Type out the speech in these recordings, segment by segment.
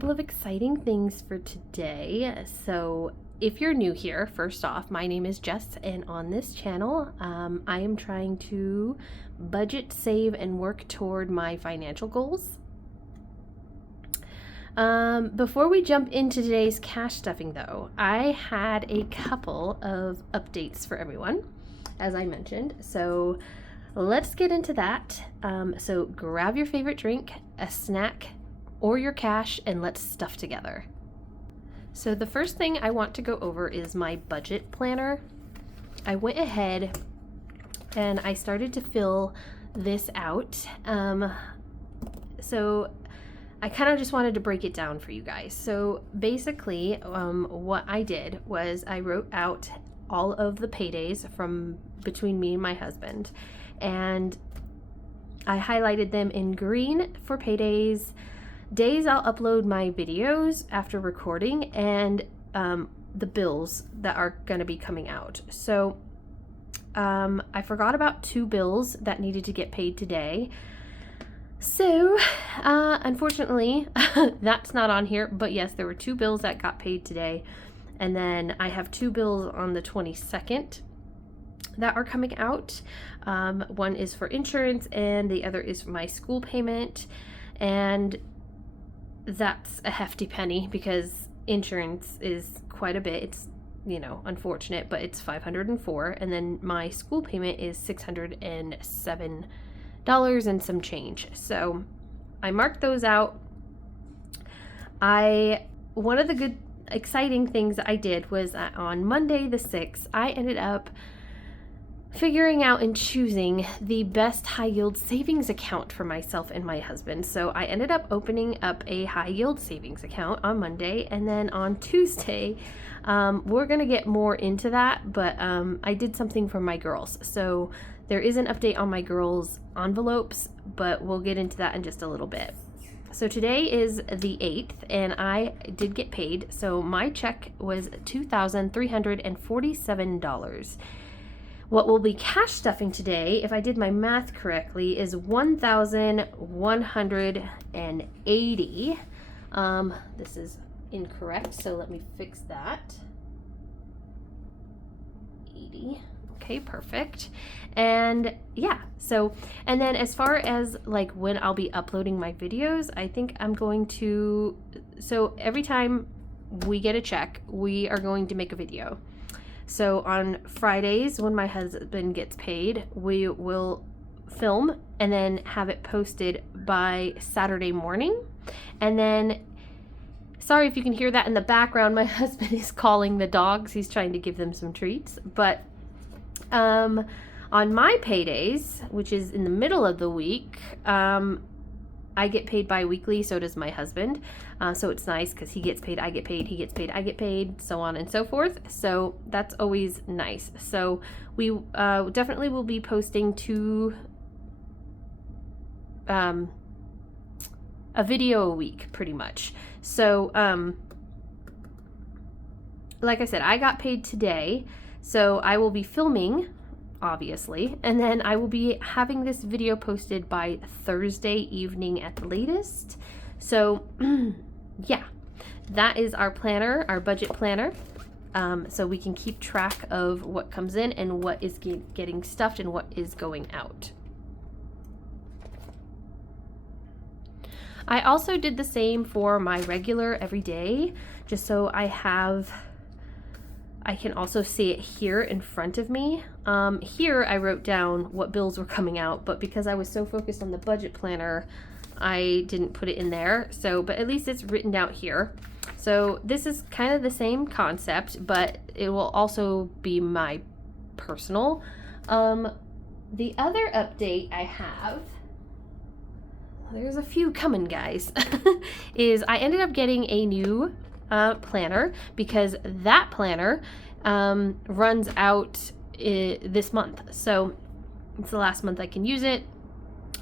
couple of exciting things for today. So if you're new here, first off, my name is Jess, and on this channel, I am trying to budget, save, and work toward my financial goals. Before we jump into today's cash stuffing though, I had a couple of updates for everyone, as I mentioned. So let's get into that. So grab your favorite drink, a snack, or your cash, and let's stuff together. So the first thing I want to go over is my budget planner. I went ahead and I started to fill this out. So I kind of just wanted to break it down for you guys. So basically, what I did was I wrote out all of the paydays from between me and my husband, and I highlighted them in green for paydays, days I'll upload my videos after recording, and the bills that are going to be coming out. So I forgot about 2 bills that needed to get paid today. So unfortunately, that's not on here, but yes, there were 2 bills that got paid today. And then I have 2 bills on the 22nd that are coming out. One is for insurance and the other is for my school payment. And that's a hefty penny because insurance is quite a bit. It's, unfortunate, but it's $504. And then my school payment is $607 and some change. So I marked those out. One of the good exciting things I did was on Monday the 6th, I ended up figuring out and choosing the best high yield savings account for myself and my husband. So I ended up opening up a high yield savings account on Monday, and then on Tuesday, we're gonna get more into that, but I did something for my girls. So there is an update on my girls' envelopes, but we'll get into that in just a little bit. So today is the 8th, and I did get paid. So my check was $2,347. What will be cash stuffing today, if I did my math correctly, is $1,180. This is incorrect, so let me fix that. 80. Okay, perfect. And yeah, so, and then as far as like when I'll be uploading my videos, I think I'm going to, so every time we get a check, we are going to make a video. So on Fridays, when my husband gets paid, we will film and then have it posted by Saturday morning. And then, sorry if you can hear that in the background, my husband is calling the dogs. He's trying to give them some treats. But on my paydays, which is in the middle of the week, I get paid bi-weekly, so does my husband. So it's nice because he gets paid, I get paid, he gets paid, I get paid, so on and so forth. So that's always nice. So we definitely will be posting a video a week, pretty much. So like I said, I got paid today, so I will be filming, obviously, and then I will be having this video posted by Thursday evening at the latest. So yeah, that is our planner, our budget planner, so we can keep track of what comes in and what is getting stuffed and what is going out. I also did the same for my regular everyday, just so I can also see it here in front of me. Here I wrote down what bills were coming out, but because I was so focused on the budget planner, I didn't put it in there. So, but at least it's written out here. So this is kind of the same concept, but it will also be my personal. The other update I have, there's a few coming, guys, is I ended up getting a new planner because that planner runs out this month. So it's the last month I can use it.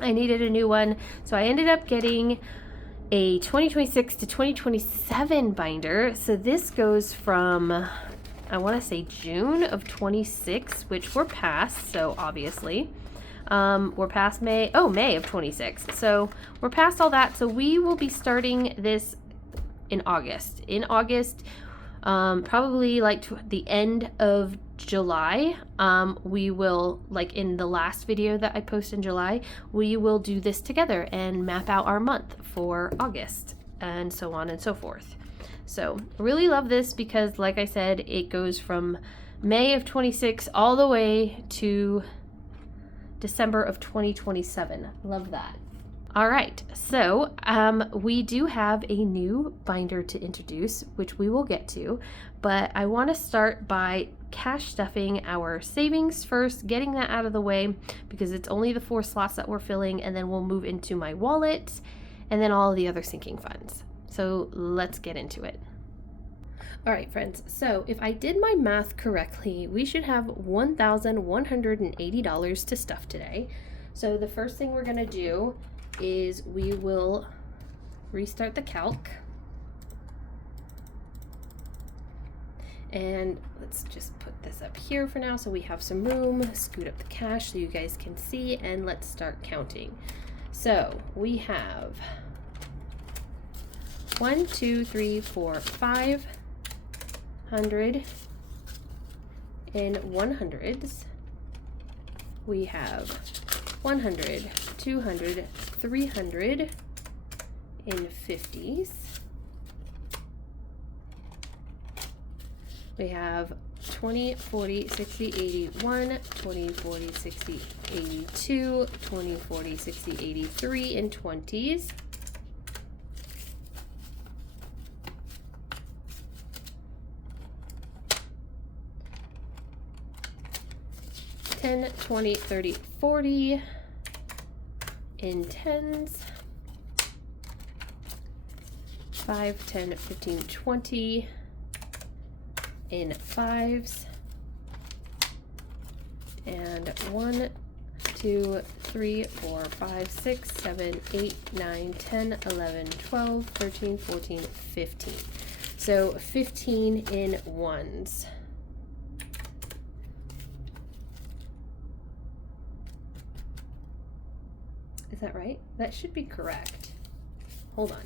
I needed a new one. So I ended up getting a 2026 to 2027 binder. So this goes from, I want to say June of 26, which we're past. So obviously we're past May of 26. So we're past all that. So we will be starting this in August. In August, probably like the end of July, we will, like in the last video that I post in July, we will do this together and map out our month for August and so on and so forth. So really love this because, like I said, it goes from May of 26 all the way to December of 2027. Love that. All right, so we do have a new binder to introduce, which we will get to, but I want to start by cash stuffing our savings first, getting that out of the way because it's only the 4 slots that we're filling, and then we'll move into my wallet and then all the other sinking funds. So let's get into it. All right, friends, so if I did my math correctly, we should have $1,180 to stuff today. So the first thing we're gonna do is we will restart the calc. And let's just put this up here for now so we have some room, scoot up the cash so you guys can see, and let's start counting. So we have 1, 2, 3, 4, 500 in 100s. We have 100, 200, 300 in 50s. We have 20, 40, 60, 81, 20, 40, 60, 82, 20, 40, 60, 83 in 20s. $10, 20, 30, 40 in 10s. 5, 10, 15, 20 in 5s. And 1, 2, 3, 4, 5, 6, 7, 8, 9, 10, 11, 12, 13, 14, 15. So 15 in 1s. Is that right? That should be correct. Hold on.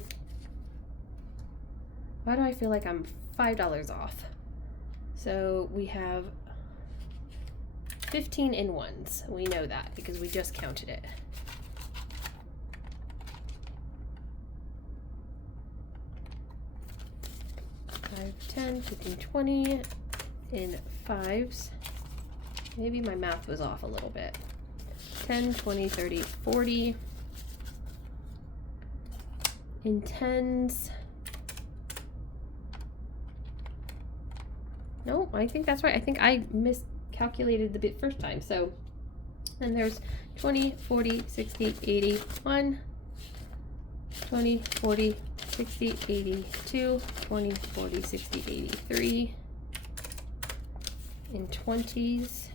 Why do I feel like I'm $5 off? So we have 15 in 1s. We know that because we just counted it. $5, 10, 15, 20 in 5s. Maybe my math was off a little bit. 10, 20, 30, 40 in 10s. No, I think that's right. I think I miscalculated the bit first time. So then there's 20, 40, 60, 81, 20, 40, 60, 82, 20, 40, 60, 83 in 20s.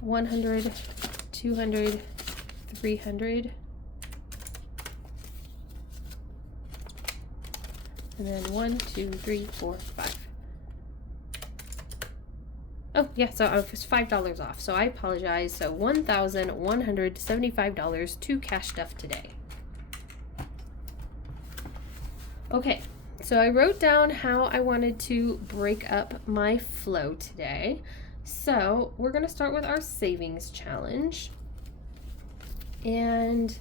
100, 200, 300, and then 1, 2, 3, 4, 5. Oh yeah, so I was $5 off, so I apologize. So $1,175 to cash stuff today. Okay, so I wrote down how I wanted to break up my flow today. So we're going to start with our savings challenge, and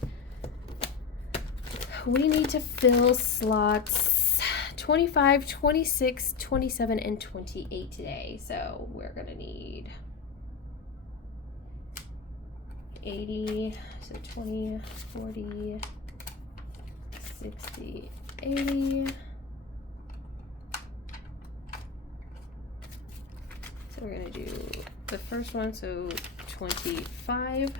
we need to fill slots 25, 26, 27, and 28 today. So we're going to need 80, so 20, 40, 60, 80. So we're going to do the first one, so 25.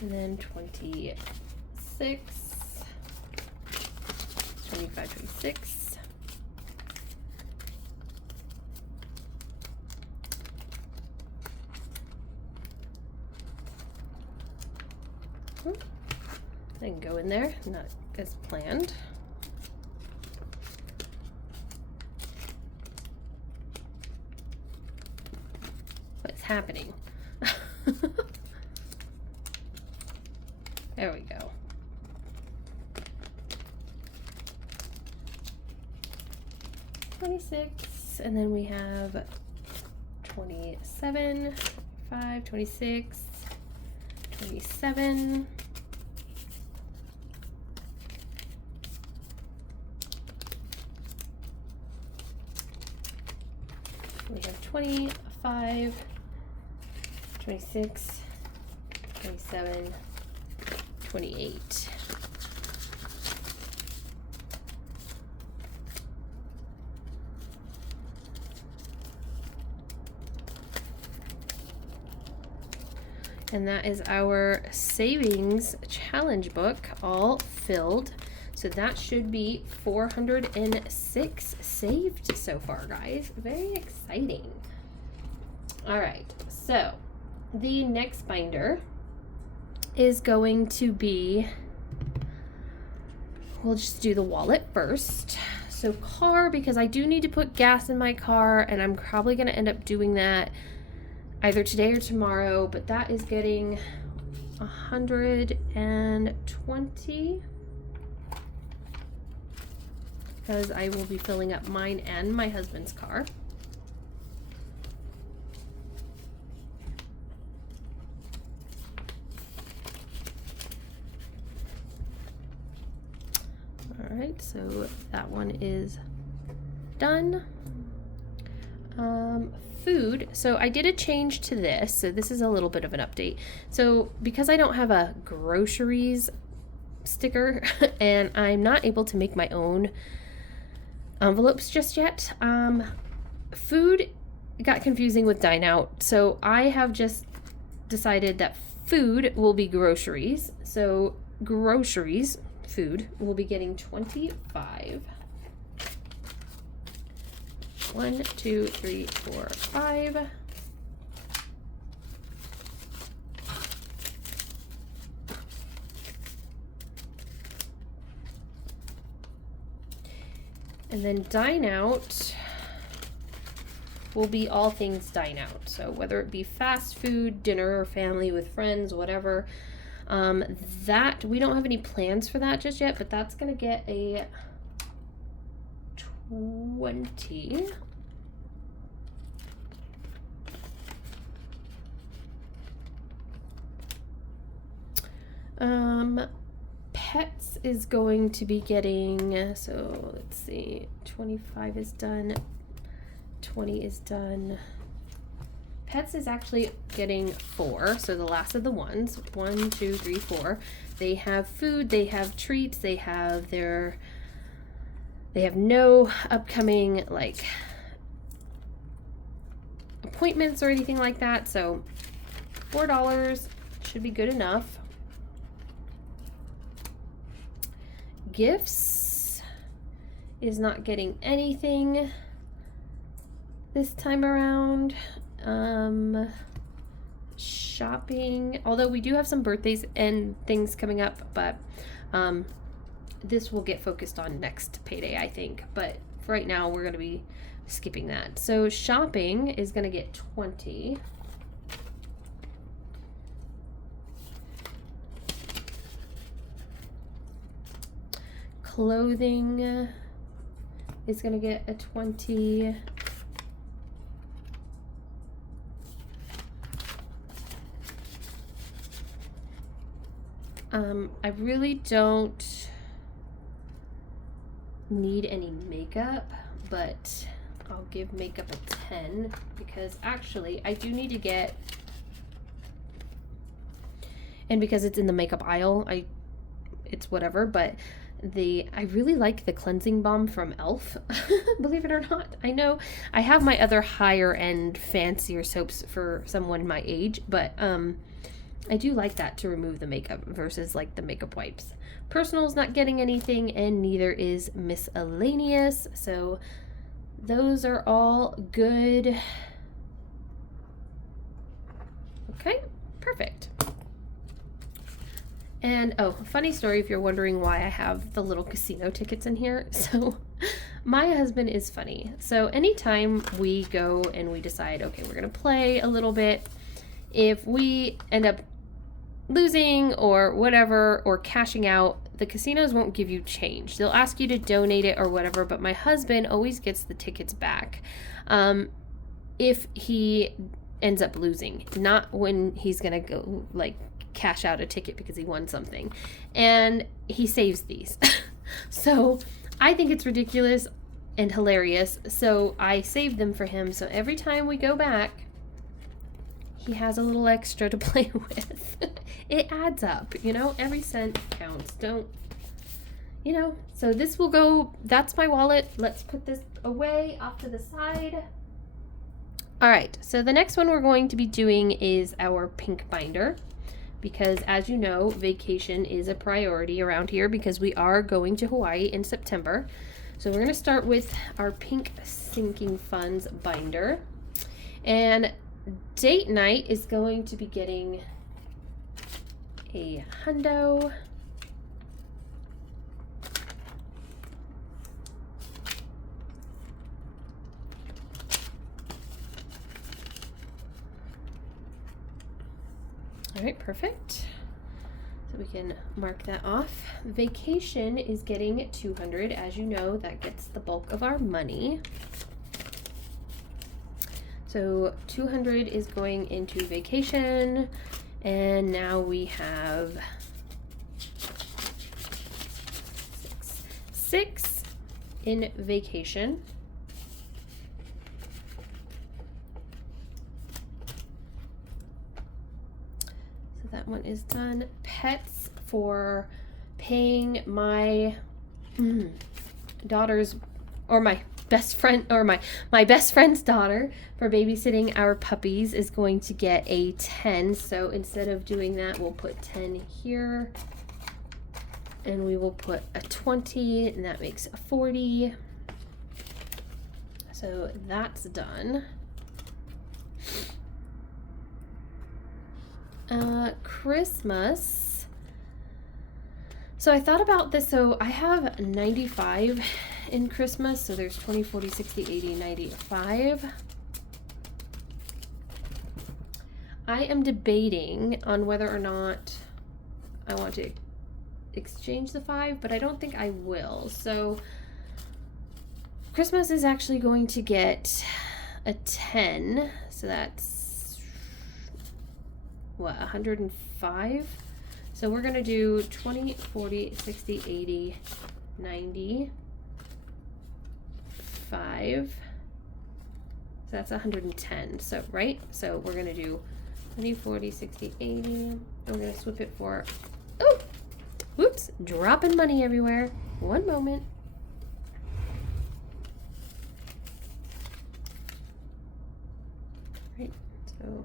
And then 26, 25, 26. and go in there, not as planned. What's happening? There we go. $26, and then we have 27, 5, 26, 27. We have 25, 26, 27, 28. And that is our savings challenge book all filled. So that should be 406 saved so far, guys. Very exciting. All right, so the next binder is going to be, we'll just do the wallet first. So car, because I do need to put gas in my car, and I'm probably going to end up doing that either today or tomorrow, but that is getting 120 because I will be filling up mine and my husband's car. All right, so that one is done. Food. So I did a change to this. So this is a little bit of an update. So because I don't have a groceries sticker and I'm not able to make my own envelopes just yet, food got confusing with dine out. So I have just decided that food will be groceries. So groceries, food, will be getting 25. 1, 2, 3, 4, 5. And then dine out will be all things dine out. So whether it be fast food, dinner, or family with friends, whatever. That we don't have any plans for that just yet, but that's gonna get a 20. Pets is going to be getting, so let's see, 25 is done, 20 is done. Pets is actually getting 4, so the last of the ones, 1, 2, 3, 4. They have food, they have treats, they have no upcoming like appointments or anything like that, so $4 should be good enough. Gifts is not getting anything this time around. Shopping, although we do have some birthdays and things coming up, but this will get focused on next payday, I think, but for right now we're going to be skipping that. So shopping is going to get 20. Clothing is going to get a 20. I really don't need any makeup, but I'll give makeup a 10 because actually I do need to get, and because it's in the makeup aisle, it's whatever, but I really like the cleansing balm from e.l.f. Believe it or not. I know I have my other higher end fancier soaps for someone my age, but I do like that to remove the makeup versus like the makeup wipes. Personal's not getting anything, and neither is miscellaneous, so those are all good. Okay, perfect. And oh, funny story if you're wondering why I have the little casino tickets in here. So my husband is funny. So anytime we go and we decide, okay, we're going to play a little bit, if we end up losing or whatever, or cashing out, the casinos won't give you change. They'll ask you to donate it or whatever, but my husband always gets the tickets back if he ends up losing, not when he's going to go like cash out a ticket because he won something. And he saves these. So I think it's ridiculous and hilarious. So I saved them for him. So every time we go back, he has a little extra to play with. It adds up, you know, every cent counts. Don't, you know, so this will go, that's my wallet. Let's put this away off to the side. All right, so the next one we're going to be doing is our pink binder, because as you know, vacation is a priority around here because we are going to Hawaii in September. So we're going to start with our pink sinking funds binder. And date night is going to be getting a hundo. All right, perfect. So we can mark that off. Vacation is getting 200. As you know, that gets the bulk of our money. So 200 is going into vacation. And now we have six in vacation. That one is done. Pets for paying my daughter's, or my best friend, or my best friend's daughter for babysitting our puppies is going to get a 10. So instead of doing that, we'll put 10 here. And we will put a 20, and that makes a 40. So that's done. Christmas. So I thought about this. So I have 95 in Christmas. So there's 20, 40, 60, 80, 95. I am debating on whether or not I want to exchange the 5, but I don't think I will. So Christmas is actually going to get a 10. So that's what, 105? So we're gonna do 20, 40, 60, 80, 90, 5. So that's 110. So, right? So we're gonna do 20, 40, 60, 80. I'm gonna swip it for, oh, whoops, dropping money everywhere. One moment. Right, so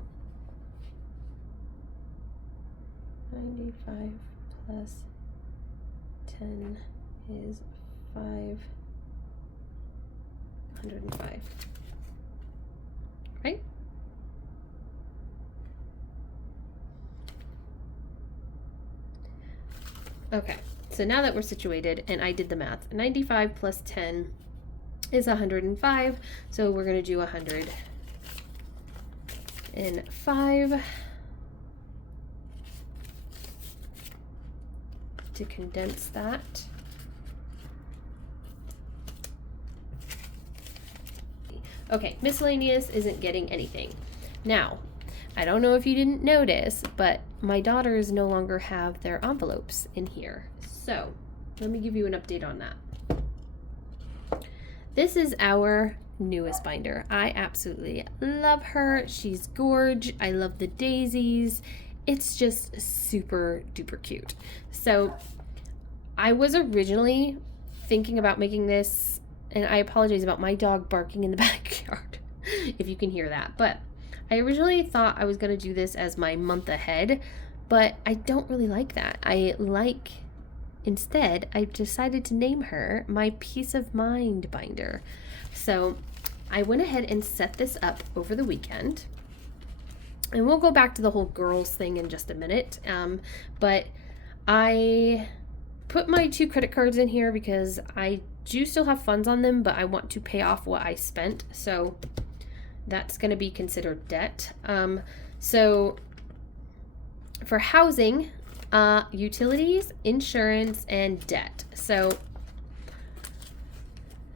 95 plus 10 is 105. Right? Okay, so now that we're situated, and I did the math, 95 plus 10 is 105, so we're going to do 105. To condense that. Okay, miscellaneous isn't getting anything. Now, I don't know if you didn't notice, but my daughters no longer have their envelopes in here. So, let me give you an update on that. This is our newest binder. I absolutely love her. She's gorge. I love the daisies. It's just super duper cute. So I was originally thinking about making this, and I apologize about my dog barking in the backyard if you can hear that, but I originally thought I was going to do this as my month ahead, but I don't really like that. Instead, I've decided to name her my Peace of Mind binder. So I went ahead and set this up over the weekend. And we'll go back to the whole girls thing in just a minute. But I put my 2 credit cards in here because I do still have funds on them, but I want to pay off what I spent. So that's going to be considered debt. So for housing, utilities, insurance, and debt. So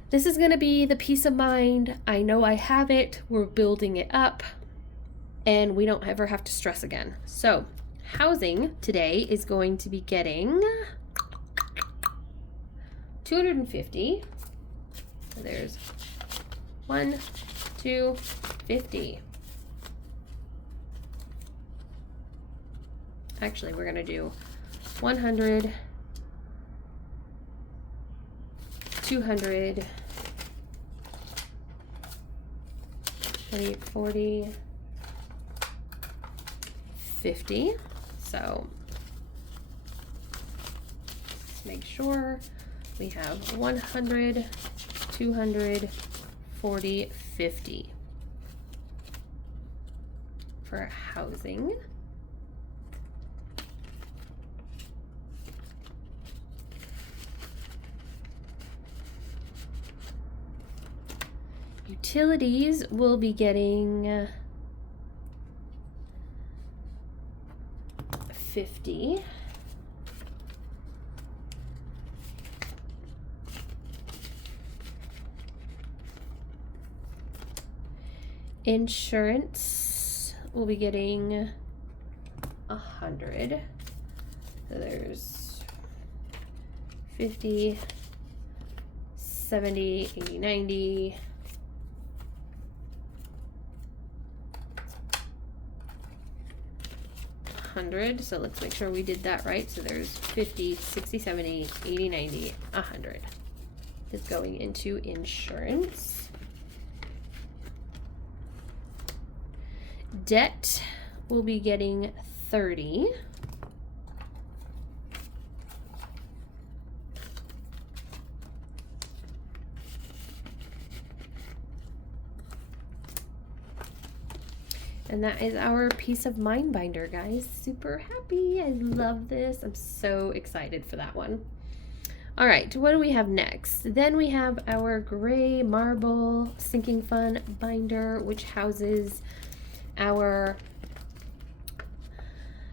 this is going to be the peace of mind. I know I have it. We're building it up, and we don't ever have to stress again. So housing today is going to be getting $250. So there's 1, 2, 50. Actually, we're gonna do 100, 200, 30, 40, 50. So let's make sure we have 100, 200, 40, 50 for housing. Utilities will be getting 50. Insurance will be getting 100. So there's 50, 70, 80, 90. 100. So let's make sure we did that right. So there's 50, 60, 70, 80, 90, 100 is going into insurance. Debt will be getting 30. And that is our peace of mind binder, guys. Super happy. I love this. I'm so excited for that one. All right, what do we have next? Then we have our gray marble sinking fund binder, which houses our...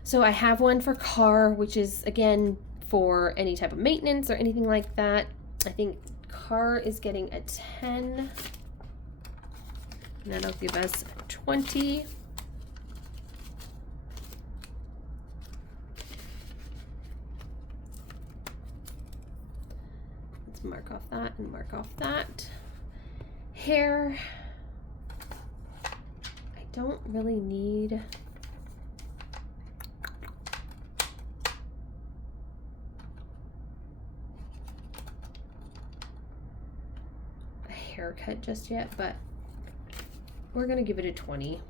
So I have one for car, which is, again, for any type of maintenance or anything like that. I think car is getting a 10. And that'll give us 20. Mark off that and mark off that. Hair, I don't really need a haircut just yet, but we're gonna give it a 20.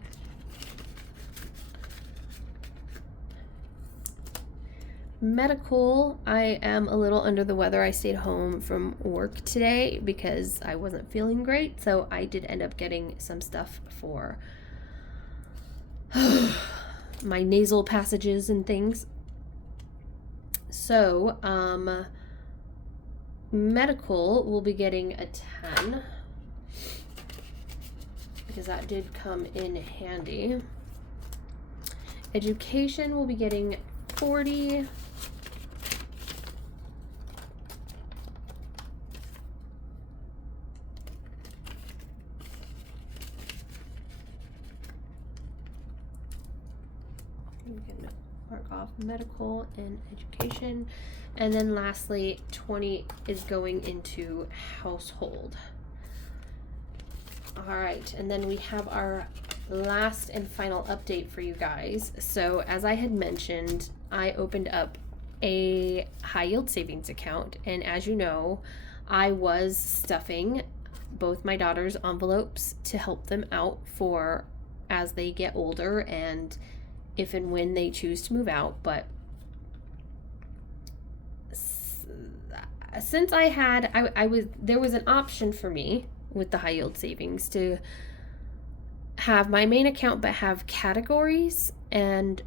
Medical, I am a little under the weather. I stayed home from work today because I wasn't feeling great, so I did end up getting some stuff for my nasal passages and things. So medical will be getting a 10 because that did come in handy. Education will be getting 40. We can mark off medical and education. And then lastly, 20 is going into household. All right, and then we have our last and final update for you guys. So as I had mentioned, I opened up a high yield savings account, and as you know, I was stuffing both my daughter's envelopes to help them out for as they get older and if and when they choose to move out. But since I had there was an option for me with the high yield savings to have my main account but have categories, and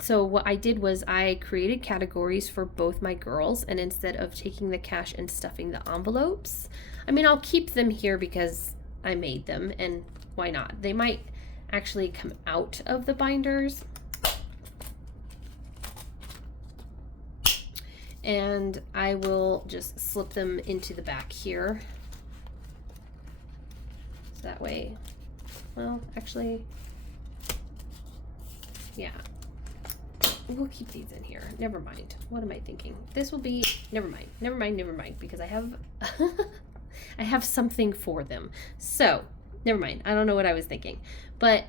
So what I did was I created categories for both my girls, and instead of taking the cash and stuffing the envelopes, I mean, I'll keep them here because I made them, and why not? They might actually come out of the binders. And I will just slip them into the back here. So that way, well, actually, yeah. We'll keep these in here. Never mind. What am I thinking? This will be, never mind, because I have, I have something for them. So, never mind. I don't know what I was thinking. But,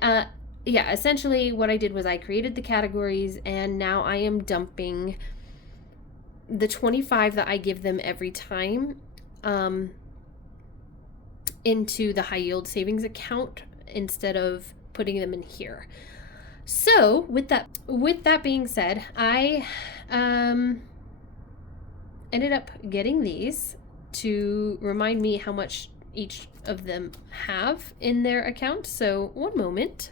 yeah, essentially what I did was I created the categories, and now I am dumping the 25 that I give them every time, into the high yield savings account instead of putting them in here. So with that being said, I ended up getting these to remind me how much each of them have in their account. So one moment.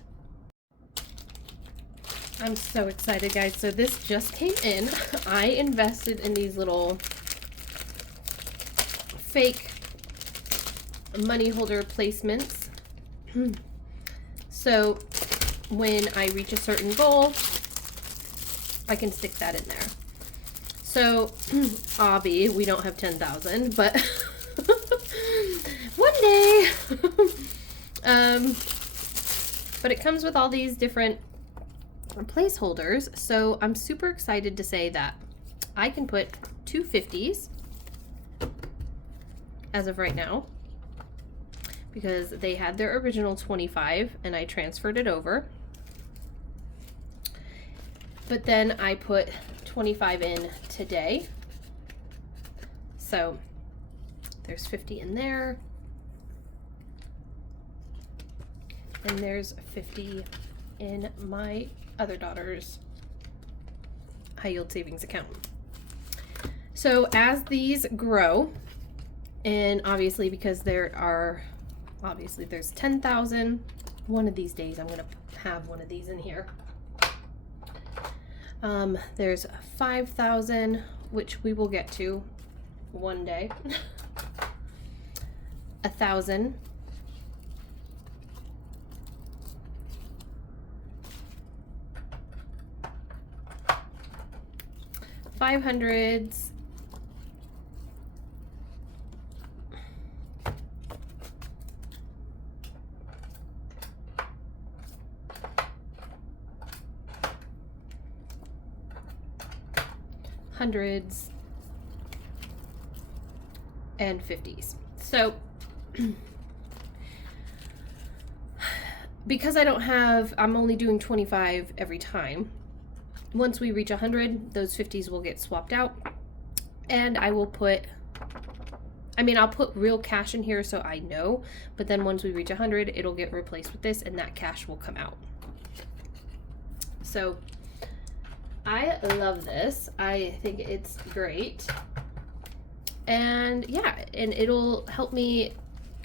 I'm so excited, guys. So this just came in. I invested in these little fake money holder placements. So when I reach a certain goal, I can stick that in there. So, obvi, we don't have 10,000, but one day. But it comes with all these different placeholders. So I'm super excited to say that I can put 2 50s as of right now, because they had their original 25 and I transferred it over. But then I put 25 in today. So there's 50 in there. And there's 50 in my other daughter's high yield savings account. So as these grow, and obviously because there's 10,000, one of these days I'm gonna have one of these in here. There's 5,000, which we will get to one day. 1,000. 500s. Hundreds and 50s. So because I'm only doing 25 every time. Once we reach 100, those 50s will get swapped out, and I'll put real cash in here so I know, but then once we reach 100, it'll get replaced with this, and that cash will come out. So I love this. I think it's great. And yeah, and it'll help me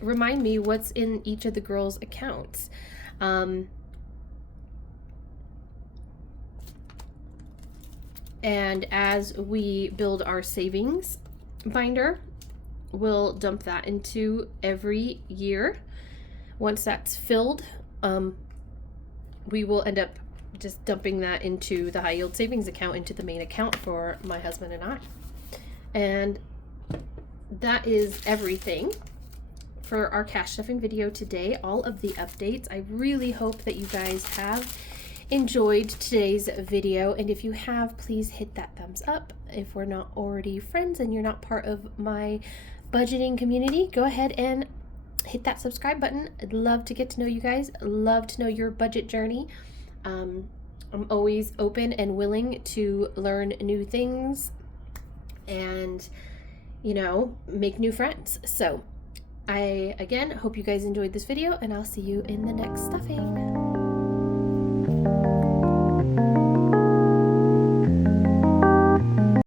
remind me what's in each of the girls' accounts. And as we build our savings binder, we'll dump that into every year. Once that's filled, we will end up just dumping that into the high yield savings account, into the main account for my husband and I. And that is everything for our cash stuffing video today. All of the updates. I really hope that you guys have enjoyed today's video, and if you have, please hit that thumbs up. If we're not already friends and you're not part of my budgeting community, go ahead and hit that subscribe button. I'd love to get to know you guys, love to know your budget journey. I'm always open and willing to learn new things and, you know, make new friends. So I again hope you guys enjoyed this video, and I'll see you in the next stuffing.